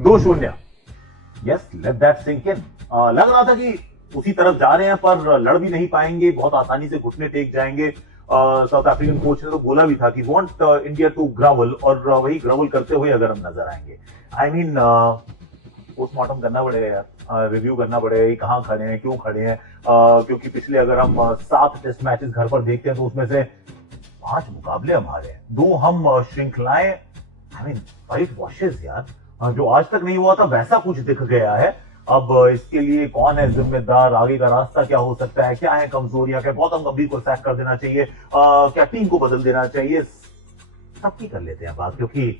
2-0। Yes, let that sink in. लग रहा था कि उसी तरफ जा रहे हैं पर लड़ भी नहीं पाएंगे, बहुत आसानी से घुटने टेक जाएंगे। साउथ अफ्रीकन कोच ने तो बोला भी था कि वांट इंडिया टू ग्रावल, और वही ग्रावल करते हुए अगर हम नजर आएंगे। आई मीन पोस्टमार्टम करना पड़ेगा यार, रिव्यू करना पड़ेगा कि कहाँ खड़े हैं, क्यों खड़े हैं। क्योंकि पिछले अगर हम 7 टेस्ट मैचेस घर पर देखते हैं तो उसमें से 5 मुकाबले हम हारे हैं, 2 हम श्रृंखलाएं, आई मीन 5 वॉशेस यार, जो आज तक नहीं हुआ था वैसा कुछ दिख गया है। अब इसके लिए कौन है जिम्मेदार, आगे का रास्ता क्या हो सकता है, क्या है कमजोरियां, क्या गौतम गंभीर को सैक कर देना चाहिए, क्या टीम को बदल देना चाहिए, सबकी कर लेते हैं बात, क्योंकि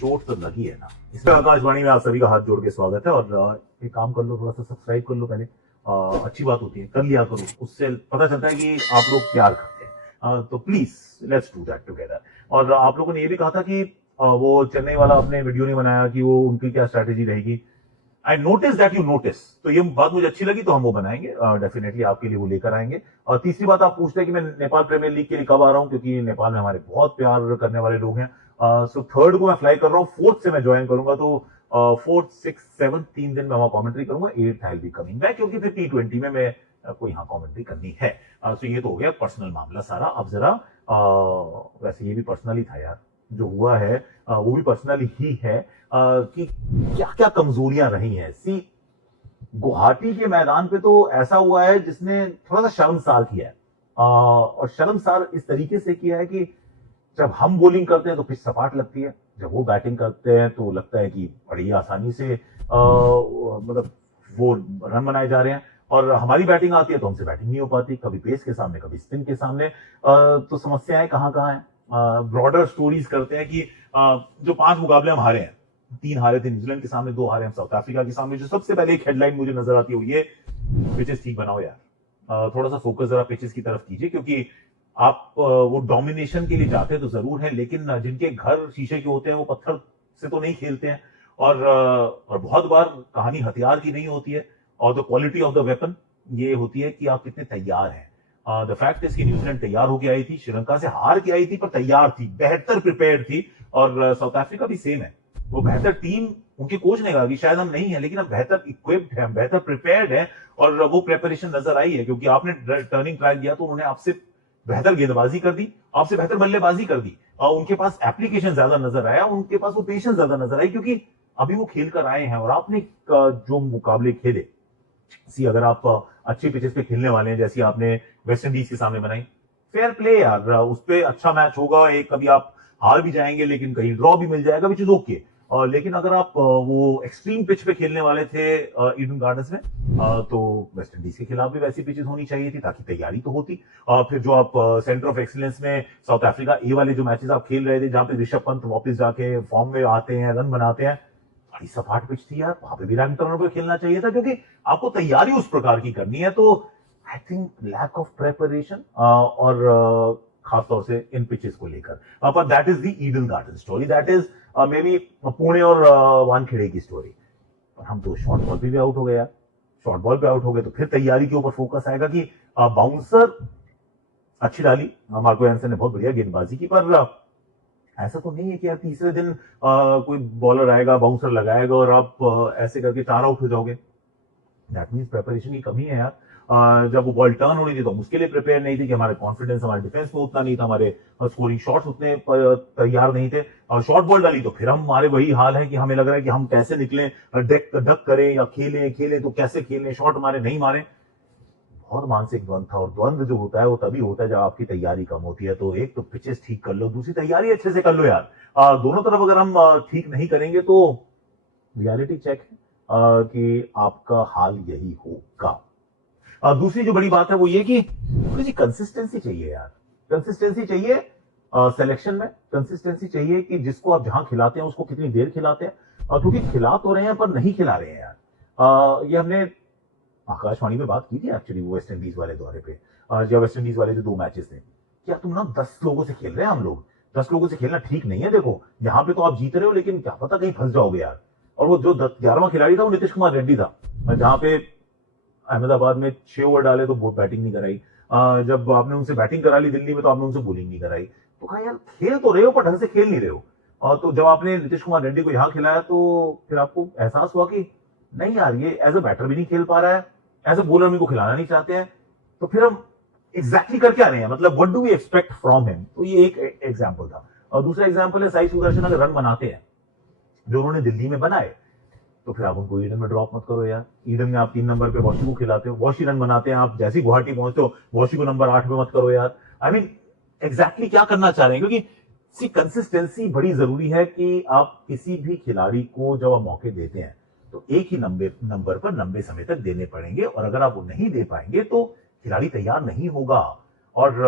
चोट तो लगी है ना। इसमें आकाशवाणी में आप सभी का हाथ जोड़ के स्वागत है। और एक काम कर लो, थोड़ा सा सब्सक्राइब कर लो पहले, अच्छी बात होती है, कर लिया करो, उससे पता चलता है कि आप लोग प्यार करते हैं। तो please let's do that together. और आप लोगों ने ये भी कहा था कि वो चेन्नई वाला अपने वीडियो नहीं बनाया कि वो उनकी क्या स्ट्रैटेजी रहेगी। I notice that you notice, तो ये बात मुझे अच्छी लगी, तो हम वो बनाएंगे, डेफिनेटली आपके लिए वो लेकर आएंगे। और तीसरी बात, आप पूछते हैं कि मैं नेपाल प्रीमियर लीग के लिए कब आ रहा हूं, क्योंकि नेपाल में हमारे बहुत प्यार करने वाले लोग हैं। सो 3rd को मैं फ्लाई कर रहा हूँ, 4th से मैं ज्वाइन करूंगा, तो 4th 6th 7th 3 दिन मैं वहां कमेंट्री करूंगा, 8th I will be coming back, क्योंकि फिर T20 में मैं को यहाँ कमेंट्री करनी है। सो ये तो हो गया पर्सनल मामला सारा। अब जरा वैसे ये भी पर्सनल ही था यार, जो हुआ है वो भी पर्सनल ही है, कि क्या क्या कमजोरियां रही हैं। सी, गुवाहाटी के मैदान पे तो ऐसा हुआ है जिसने थोड़ा सा शर्मसार किया है, और शर्मसार इस तरीके से किया है कि जब हम बॉलिंग करते हैं तो पिच सपाट लगती है, जब वो बैटिंग करते हैं तो लगता है कि बड़ी आसानी से मतलब वो रन बनाए जा रहे हैं, और हमारी बैटिंग आती है तो हमसे बैटिंग नहीं हो पाती, कभी पेस के सामने, कभी स्पिन के सामने। तो समस्याएं कहाँ कहाँ हैं। ब्रॉडर स्टोरीज करते हैं कि जो 5 मुकाबले हम हारे हैं, 3 हारे थे न्यूजीलैंड के सामने, 2 हारे हम साउथ अफ्रीका के सामने, जो सबसे पहले एक हेडलाइन मुझे नजर आती है ये, पिचेस ठीक बनाओ यार। थोड़ा सा फोकस जरा पिचेस की तरफ कीजिए, क्योंकि आप वो डोमिनेशन के लिए जाते तो जरूर है, लेकिन जिनके घर शीशे के होते हैं वो पत्थर से तो नहीं खेलते हैं। और बहुत बार कहानी हथियार की नहीं होती है, और the quality of the weapon ये होती है कि आप कितने तैयार हैं। द फैक्ट इज कि न्यूजीलैंड तैयार होकर आई थी, श्रीलंका से हार के आई थी पर तैयार थी, बेहतर प्रिपेयर्ड थी। और साउथ अफ्रीका भी सेम है, वो बेहतर टीम, उनके कोच ने कहा कि शायद हम नहीं है, लेकिन हम बेहतर इक्विप्ड हैं, हम बेहतर प्रिपेयर्ड हैं। और वो प्रिपरेशन नजर आई है, क्योंकि आपने टर्निंग ट्रायल किया तो उन्होंने आपसे बेहतर गेंदबाजी कर दी, आपसे बेहतर बल्लेबाजी कर दी, और उनके पास एप्लीकेशन ज्यादा नजर आया, उनके पास वो पेशेंस ज्यादा नजर आई, क्योंकि अभी वो खेल कर आए हैं। और आपने जो मुकाबले खेले, सी अगर आप अच्छी पिचेस पे खेलने वाले हैं, जैसी आपने वेस्ट इंडीज के सामने बनाई, फेयर प्ले यार, उस पर अच्छा मैच होगा। एक कभी आप हार भी जाएंगे, लेकिन कहीं ड्रॉ भी मिल जाएगा, विच इज ओके। लेकिन अगर आप वो एक्सट्रीम पिच पे खेलने वाले थे ईडन गार्डन्स में, तो वेस्ट इंडीज के खिलाफ भी वैसी पिचेस होनी चाहिए थी, ताकि तैयारी तो होती। और फिर जो आप सेंटर ऑफ एक्सीलेंस में साउथ अफ्रीका ए वाले जो मैचेस आप खेल रहे थे, जहां पे ऋषभ पंत वापस जाके फॉर्म में आते हैं, रन बनाते हैं, बड़ी सपाट पिच थी यार, वहां पे भी रन टर्नर पे खेलना चाहिए था, क्योंकि आपको तैयारी उस प्रकार की करनी है। तो I think lack of preparation, और खासतौर से इन पिचेस को लेकर, पर that is the Eden Garden story, that is may be Pune और वानखेड़े की स्टोरी। पर हम तो शॉर्ट बॉल पे भी आउट हो गए यार, शॉर्ट बॉल पे आउट हो गए तो फिर तैयारी के ऊपर फोकस आएगा कि बाउंसर अच्छी डाली, मार्को एंसन ने बहुत बढ़िया गेंदबाजी की, पर ऐसा तो नहीं है कि यार तीसरे दिन कोई बॉलर आएगा, बाउंसर लगाएगा, और आप ऐसे करके 4 आउट हो जाओगे। दैट मीन्स प्रिपरेशन की कमी है यार। जब वो बॉल टर्न हो रही थी तो हम उसके लिए प्रिपेयर नहीं थे, कि हमारे कॉन्फिडेंस हमारे डिफेंस में उतना नहीं था, हमारे स्कोरिंग शॉट्स उतने तैयार नहीं थे। और शॉर्ट बॉल डाली तो फिर हम, हमारे वही हाल है कि हमें लग रहा है कि हम कैसे निकलें, डक करें या खेलें, खेलें तो कैसे खेलें, शॉट मारे नहीं मारे। बहुत मानसिक द्वंद था, और द्वंद जो होता है वो तभी होता है जब आपकी तैयारी कम होती है। तो एक तो पिचेस ठीक कर लो, दूसरी तैयारी अच्छे से कर लो यार। दोनों तरफ अगर हम ठीक नहीं करेंगे तो रियलिटी चेक है कि आपका हाल यही होगा। दूसरी जो बड़ी बात है वो ये कि थोड़ी सी कंसिस्टेंसी चाहिए यार, कंसिस्टेंसी चाहिए सिलेक्शन में, कंसिस्टेंसी चाहिए कि जिसको आप जहां खिलाते हैं उसको कितनी देर खिलाते हैं, क्योंकि खिला तो रहे हैं पर नहीं खिला रहे हैं यार। ये हमने आकाशवाणी में बात की थी एक्चुअली, वो वेस्ट इंडीज वाले दौरे पे, या वेस्ट इंडीज वाले जो 2 मैचेस थे, क्या तुम ना 10 लोगों से खेल रहे हैं हम लोग, 10 लोगों से खेलना ठीक नहीं है। देखो यहाँ पे तो आप जीत रहे हो, लेकिन क्या पता कहीं फंस जाओगे यार। और वो जो 11वां खिलाड़ी था वो नीतीश कुमार रेड्डी था, जहां पे अहमदाबाद में 6 ओवर डाले तो बहुत बैटिंग नहीं कराई। जब आपने उनसे बैटिंग करा ली दिल्ली में तो आपने उनसे बॉलिंग नहीं कराई। तो कहा यार खेल तो रहे हो पर ढंग से खेल नहीं रहे हो। और तो जब आपने नीतीश कुमार रेड्डी को यहाँ खिलाया तो फिर आपको एहसास हुआ कि नहीं यार, ये एज अ बैटर भी नहीं खेल पा रहा है, एज अ बॉलर भी को खिलाना नहीं चाहते हैं, तो फिर हम एग्जैक्टली कर क्या रहे हैं, मतलब what do we expect from him. तो ये एक एग्जाम्पल था। और दूसरा एग्जाम्पल है साई सुदर्शन अगर रन बनाते हैं जो उन्होंने दिल्ली में बनाए, तो फिर आप उनको ईडन में ड्रॉप मत करो यार। ईडन में आप 3 नंबर पे वॉशी को खिलाते हो, वॉशी रन बनाते हैं, आप जैसे ही गुवाहाटी पहुंचते हो वॉशी को नंबर 8 पे मत करो यार। आई मीन एग्जैक्टली क्या करना चाह रहे हैं, क्योंकि सी कंसिस्टेंसी बड़ी जरूरी है कि आप किसी भी खिलाड़ी को जब आप मौके देते हैं तो एक ही नंबर पर लंबे समय तक देने पड़ेंगे, और अगर आप वो नहीं दे पाएंगे तो खिलाड़ी तैयार नहीं होगा। और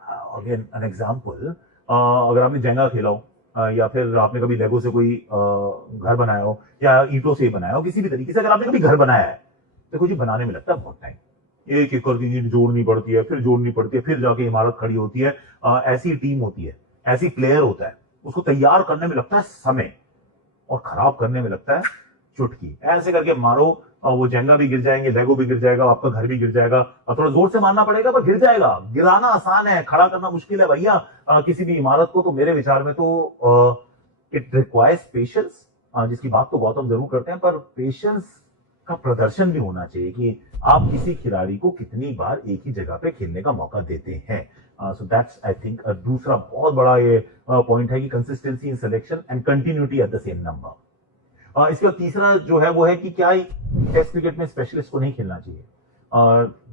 अगेन एन एग्जांपल, अगर आपने जेंगा खेला हो या फिर आपने कभी लेगो से कोई घर बनाया हो या ईंटों से बनाया हो, किसी भी तरीके से अगर आपने कभी घर बनाया है, देखो जी बनाने में लगता है बहुत टाइम, एक एक करके ईंट जोड़नी पड़ती है, फिर जोड़नी पड़ती है, फिर जाके इमारत खड़ी होती है। ऐसी टीम होती है, ऐसी प्लेयर होता है, उसको तैयार करने में लगता है समय और खराब करने में लगता है चुटकी। ऐसे करके मारो वो जेंगा भी गिर जाएंगे, लेगो भी गिर जाएगा, आपका घर भी गिर जाएगा। और थोड़ा जोर से मारना पड़ेगा पर गिर जाएगा। गिराना आसान है, खड़ा करना मुश्किल है भैया किसी भी इमारत को। तो मेरे विचार में तो इट रिक्वायर्स पेशेंस, जिसकी बात तो गौतम जरूर करते हैं, पर पेशेंस का प्रदर्शन भी होना चाहिए कि आप किसी खिलाड़ी को कितनी बार एक ही जगह पे खेलने का मौका देते हैं। सो दैट्स आई थिंक दूसरा बहुत बड़ा ये पॉइंट है कि consistency in selection and continuity at the same number. इसके बाद तीसरा जो है वो है कि क्या टेस्ट क्रिकेट में स्पेशलिस्ट को नहीं खेलना चाहिए।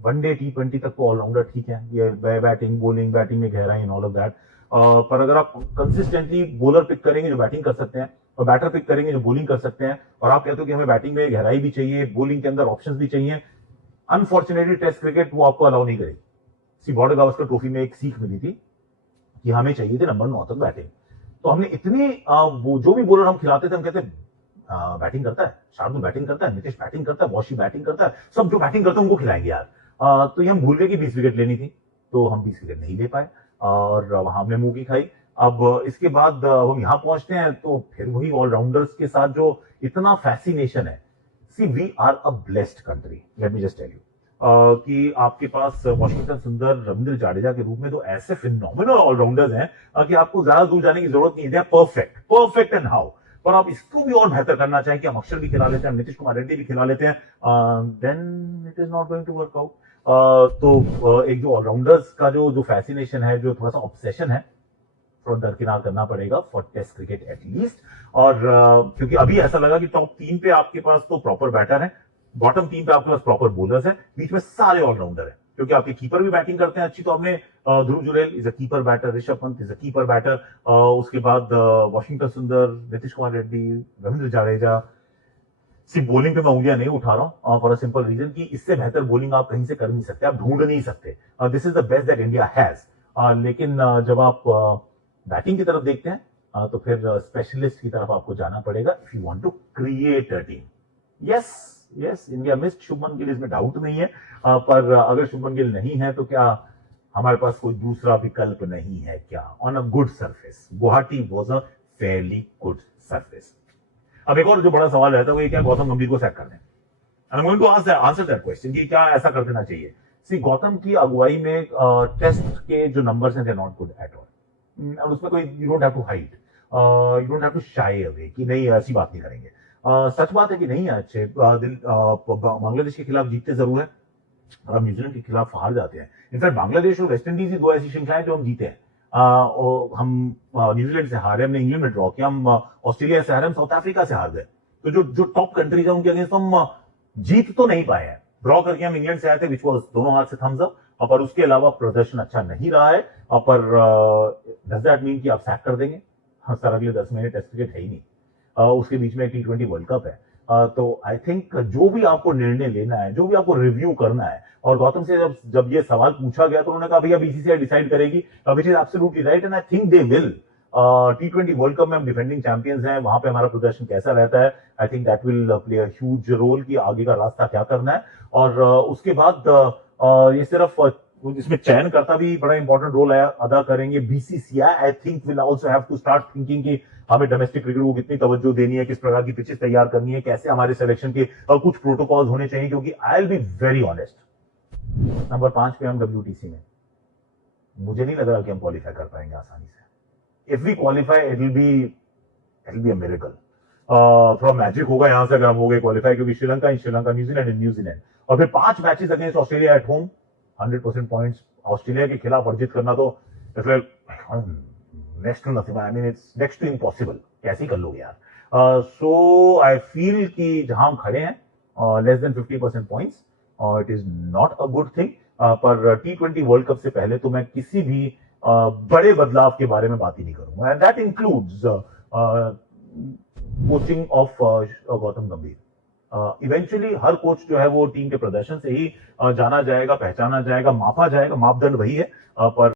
वनडे T20 तक तो ऑलराउंडर ठीक है, ये बैटिंग बॉलिंग, बैटिंग में गहराई एंड ऑल ऑफ दैट। पर अगर आप कंसिस्टेंटली बॉलर पिक करेंगे जो बैटिंग कर सकते हैं और बैटर पिक करेंगे जो बॉलिंग कर सकते हैं, और आप कहते हो कि हमें बैटिंग में गहराई भी चाहिए, बॉलिंग के अंदर ऑप्शंस भी चाहिए, अनफॉर्चुनेटली टेस्ट क्रिकेट वो आपको अलाउ नहीं करेगी। सी बॉर्डर गावस्कर ट्रॉफी में एक सीख मिली थी कि हमें चाहिए थे नंबर 9 तक बैटिंग। तो हमने इतने वो जो भी बॉलर हम खिलाते थे हम कहते बैटिंग करता है, शार्दुल बैटिंग करता है, नीतीश बैटिंग करता है, वॉशी बैटिंग करता है, सब जो बैटिंग करते हैं उनको खिलाएंगे यार। तो ये हम भूल गए कि 20 विकेट लेनी थी, तो हम 20 विकेट नहीं ले पाए और वहां हमने मुंह की खाई। अब इसके बाद हम यहाँ पहुंचते हैं तो फिर वही ऑलराउंडर्स के साथ जो इतना फैसिनेशन है। See we are a blessed country, let me just tell you कि आपके पास वॉशिंगटन सुंदर, रविंद्र जाडेजा के रूप में तो ऐसे फिनोमिनल ऑलराउंडर्स हैं कि आपको ज्यादा दूर जाने की जरूरत नहीं है। Perfect perfect and how. पर आप इसको भी और बेहतर करना चाहें कि हम अक्षर भी खिला लेते हैं, नीतीश कुमार रेड्डी भी खिला लेते हैं, then it is not going to work out. तो एक जो ऑलराउंडर्स का जो फैसिनेशन है, जो थोड़ा सा ऑब्सेशन है, थोड़ा दरकिनार करना पड़ेगा फॉर टेस्ट क्रिकेट एटलीस्ट। और क्योंकि अभी ऐसा लगा कि टॉप 3 पे आपके पास तो प्रॉपर बैटर है, बॉटम 3 पे आपके पास प्रॉपर बॉलर्स है, बीच में सारे ऑलराउंडर है, क्योंकि आपके कीपर भी बैटिंग करते हैं अच्छी। तो आपने Dhruv Jurel is a keeper batter, Rishabh Pant is a keeper batter, उसके बाद वॉशिंगटन सुंदर, नीतीश कुमार रेड्डी, रविंद्र जाडेजा। सिर्फ बॉलिंग पे मैं उंगलियां नहीं उठा रहा हूं फॉर अ सिंपल रीजन कि इससे बेहतर बॉलिंग आप कहीं से कर नहीं सकते, आप ढूंढ नहीं सकते। This is the best that India has. लेकिन जब आप बैटिंग की तरफ देखते हैं तो फिर स्पेशलिस्ट की तरफ आपको जाना पड़ेगा if you want to create a team. Yes yes, India missed Shubman Gill, इसमें डाउट नहीं है। पर अगर शुभमन गिल नहीं है तो क्या हमारे पास कोई दूसरा विकल्प नहीं है क्या? On a good surface Guwahati was a fairly good surface. अब एक और जो बड़ा सवाल रहता है वो ये, क्या गौतम गंभीर को सैक कर दें? I am going to answer that question कि क्या ऐसा कर देना चाहिए। सी गौतम की अगुवाई में टेस्ट के जो नंबर्स हैं they are not good at all. और उसमें कोई you don't have to hide, you don't have to shy away कि नहीं ऐसी बात नहीं करेंगे। सच बात है कि नहीं है अच्छे। बांग्लादेश के खिलाफ जीतते जरूर है और हम न्यूजीलैंड के खिलाफ हार जाते हैं। इनफैक्ट बांग्लादेश और वेस्ट इंडीज ही 2 ऐसी श्रृंखलाएं जो हम जीते हैं। और हम न्यूजीलैंड से हारे, हमने इंग्लैंड में ड्रॉ किया, हम ऑस्ट्रेलिया से हारे, हम साउथ अफ्रीका से हार गए। तो जो टॉप कंट्रीज है उनके अगेंस्ट हम जीत तो नहीं पाए हैं। ड्रॉ करके हम इंग्लैंड से आए थे, विच वॉज दोनों हाथ से थम्स अप। पर उसके अलावा प्रदर्शन अच्छा नहीं रहा है। पर डज दैट मीन कि आप सैक कर देंगे? हाँ सर, अगले 10 महीने टेस्ट क्रिकेट है ही नहीं, उसके बीच में T20 वर्ल्ड कप है। तो आई थिंक जो भी आपको निर्णय लेना है, जो भी आपको रिव्यू करना है, और गौतम से जब ये सवाल पूछा गया तो उन्होंने कहा भैया बीसीसीआई डिसाइड करेगी, which is absolutely right and I think they will. T20 world cup में हम डिफेंडिंग चैंपियंस हैं, वहां पे हमारा प्रदर्शन कैसा रहता है, I think that will play a huge role कि आगे का रास्ता क्या करना है। और उसके बाद ये सिर्फ इसमें चयनकर्ता भी बड़ा इंपॉर्टेंट रोल अदा करेंगे। BCCI I think will also have to start thinking कि हमें डोमेस्टिक क्रिकेट को कितनी तवज्जो देनी है, किस प्रकार की पिचेस तैयार करनी है, कैसे हमारे सिलेक्शन के कुछ प्रोटोकॉल्स होने चाहिए। क्योंकि I will be very honest, number 5 पे हम WTC में, मुझे नहीं लग रहा कि हम क्वालिफाई कर पाएंगे आसानी से। If we qualify it will be a miracle. थोड़ा मैजिक होगा यहां से अगर हम हो गए क्वालिफाई, क्योंकि Sri Lanka in Sri Lanka, New Zealand in New Zealand, और फिर 5 matches against Australia at home, 100% points Australia के खिलाफ अर्जित करना तो next to nothing, I mean it's next to impossible. कैसे ही कर लोगे यार। सो आई फील कि जहां हम खड़े हैं, less than 50% points, it is not a good thing. पर T20 वर्ल्ड कप से पहले तो मैं किसी भी बड़े बदलाव के बारे में बात ही नहीं करूंगा, and that includes coaching of Gautam गंभीर। इवेंचुअली हर कोच जो है वो टीम के प्रदर्शन से ही जाना जाएगा, पहचाना जाएगा, मापा जाएगा, मापदंड वही है। पर